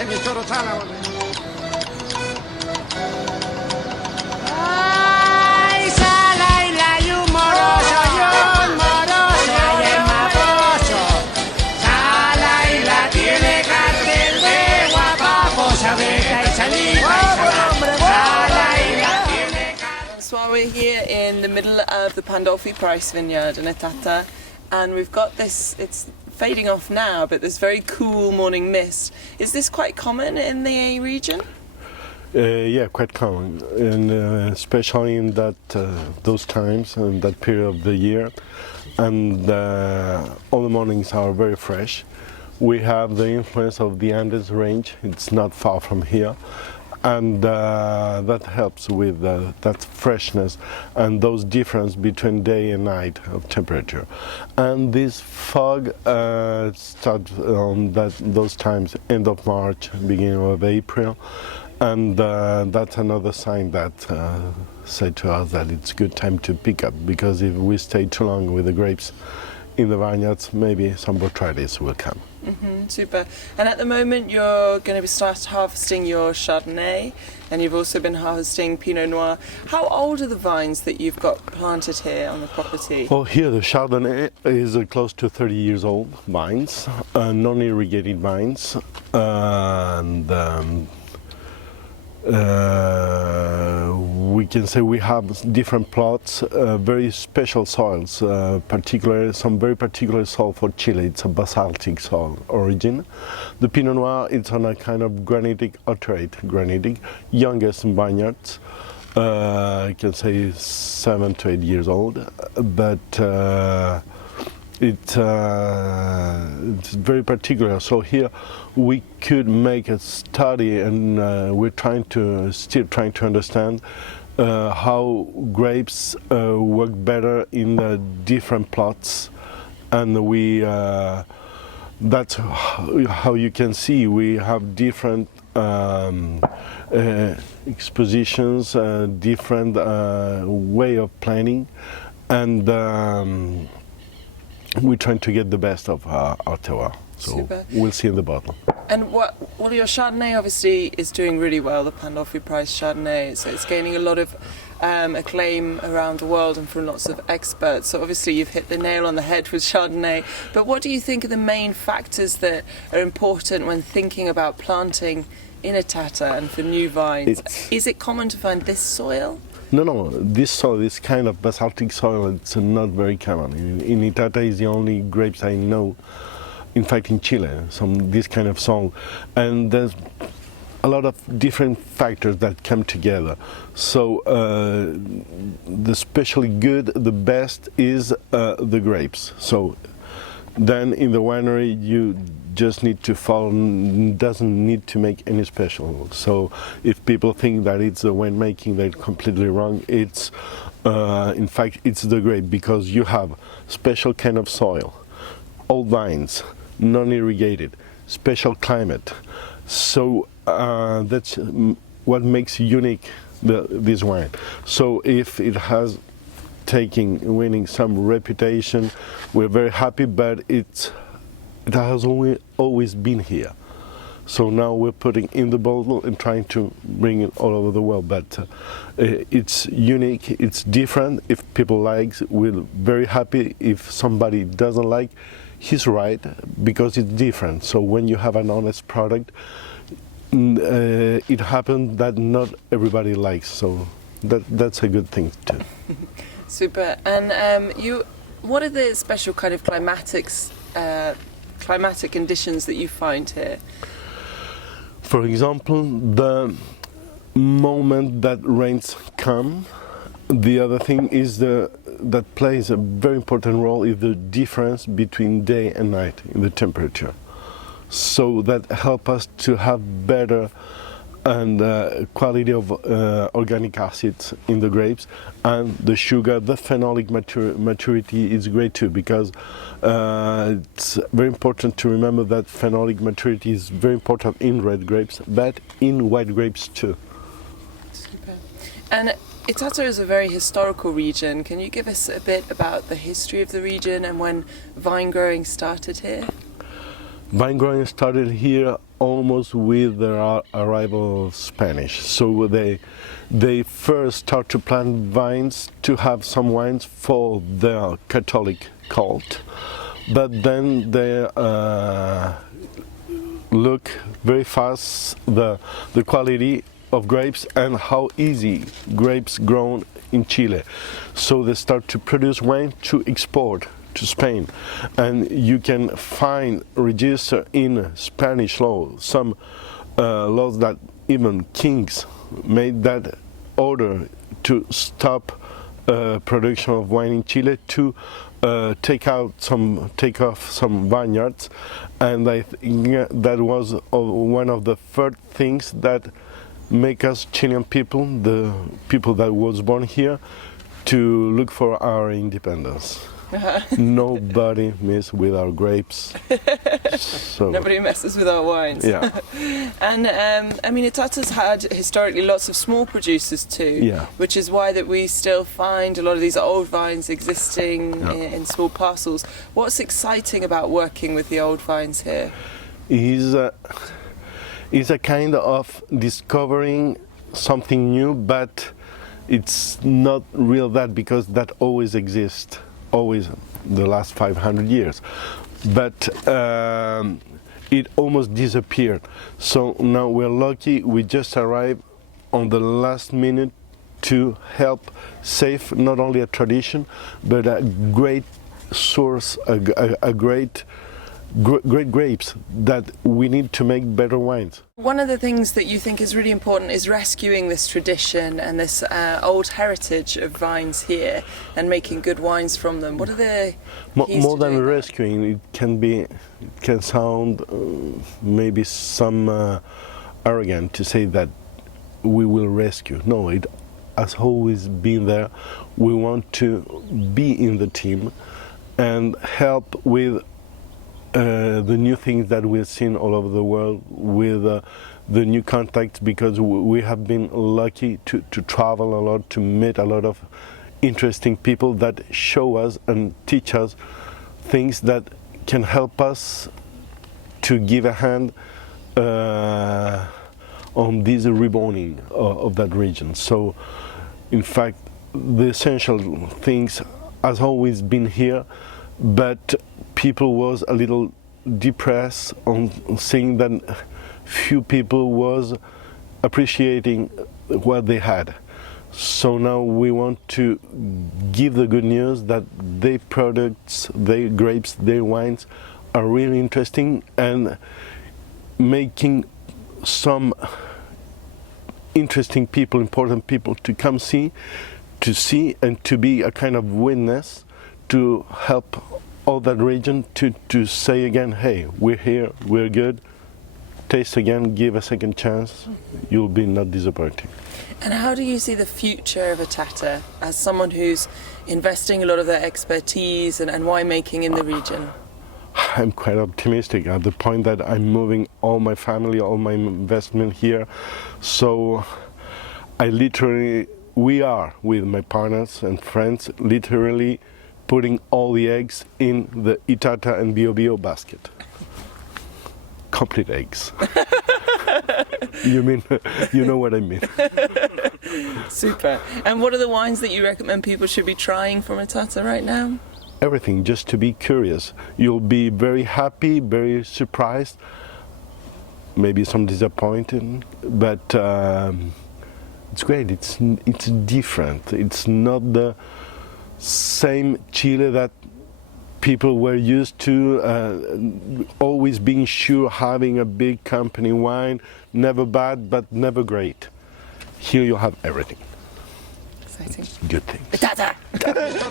Ay, Salaila y un moroso, y es maposo. Salaila tiene cartel de guapapos, abeja y saliva. Salaila tiene cartel. So we're here in the middle of the Pandolfi Price vineyard in Itata, and we've got this, it's fading off now, but this very cool morning mist. Is this quite common in the region? Yeah, quite common, and especially in that those times and that period of the year. And all the mornings are very fresh. We have the influence of the Andes range. It's not far from here, and that helps with that freshness and those difference between day and night of temperature. And this fog starts on those times, end of March, beginning of April. And that's another sign that say to us that it's a good time to pick up, because if we stay too long with the grapes in the vineyards, maybe some botrytis will come. Super. And at the moment you're going to start harvesting your Chardonnay, and you've also been harvesting Pinot Noir. How old are the vines that you've got planted here on the property? Well, here the Chardonnay is close to 30 years old vines, non-irrigated vines, and we can say we have different plots, very special soils, some very particular soil for Chile. It's a basaltic soil origin. The Pinot Noir, it's on a kind of granitic, alterate granitic, youngest vineyards. I can say 7 to 8 years old, but it's very particular. So here we could make a study, and we're still trying to understand how grapes work better in the different plots, and that's how you can see we have different expositions, different way of planning, and we're trying to get the best of our terroir. So Super. We'll see in the bottle. And well, your Chardonnay obviously is doing really well, the Pandolfi Price Chardonnay, so it's gaining a lot of acclaim around the world and from lots of experts. So obviously you've hit the nail on the head with Chardonnay, but what do you think are the main factors that are important when thinking about planting in Itata and for new vines? Is it common to find this soil? No, this soil, this kind of basaltic soil, it's not very common. In Itata is the only grapes I know, in fact in Chile, this kind of soil. And there's a lot of different factors that come together. So the especially good, the best is the grapes. So then in the winery you just need to follow, doesn't need to make any special. So if people think that it's the winemaking, they're completely wrong. It's in fact it's the grape, because you have special kind of soil, old vines, non-irrigated, special climate. So that's what makes unique this wine. So if it has winning some reputation, we're very happy, but it has always been here. So now we're putting in the bottle and trying to bring it all over the world. But it's unique, it's different. If people like, we're very happy. If somebody doesn't like, he's right, because it's different. So when you have an honest product, it happens that not everybody likes. So that's a good thing too. Super. And what are the special kind of climatic conditions that you find here? For example, the moment that rains come. The other thing is that plays a very important role is the difference between day and night in the temperature. So that help us to have better and quality of organic acids in the grapes, and the sugar, the phenolic maturity is great too, because it's very important to remember that phenolic maturity is very important in red grapes, but in white grapes too. Super. And Itata is a very historical region. Can you give us a bit about the history of the region and when vine growing started here? Vine growing started here almost with the arrival of Spanish. So they first start to plant vines to have some wines for their Catholic cult, but then they look very fast the quality of grapes and how easy grapes grown in Chile. So they start to produce wine to export to Spain, and you can find register in Spanish law some laws that even kings made that order to stop production of wine in Chile, to take off some vineyards, and I think that was one of the first things that make us Chilean people, the people that was born here, to look for our independence. Nobody messes with our grapes. So. Nobody messes with our wines. Yeah. And I mean, Itata's had historically lots of small producers too, yeah. which is why that we still find a lot of these old vines existing in small parcels. What's exciting about working with the old vines here? Is a kind of discovering something new, but it's not real that, because that always exists. Always the last 500 years, but it almost disappeared. So now we're lucky, we just arrived on the last minute to help save not only a tradition, but a great source, a great grapes that we need to make better wines. One of the things that you think is really important is rescuing this tradition and this old heritage of vines here and making good wines from them. What are the keys more to than doing that? rescuing? It can sound maybe some arrogant to say that we will rescue. No, it has always been there. We want to be in the team and help with the new things that we've seen all over the world, with the new contacts, because we have been lucky to travel a lot, to meet a lot of interesting people that show us and teach us things that can help us to give a hand on this reborning of that region. So in fact the essential things has always been here, but people was a little depressed on seeing that few people was appreciating what they had. So now we want to give the good news that their products, their grapes, their wines are really interesting, and making some interesting people, important people to come see and to be a kind of witness to help all that region to say again, hey, we're here, we're good, taste again, give a second chance, you'll be not disappointed. And how do you see the future of Itata as someone who's investing a lot of their expertise and winemaking in the region? I'm quite optimistic at the point that I'm moving all my family, all my investment here. So we are with my partners and friends literally putting all the eggs in the Itata and Bio basket. Complete eggs. You know what I mean. Super. And what are the wines that you recommend people should be trying from Itata right now? Everything, just to be curious. You'll be very happy, very surprised, maybe some disappointed, but it's great. It's different. It's not the same Chile that people were used to, always being sure having a big company wine, never bad but never great. Here you have everything. Exciting. Good things. Itata! Itata.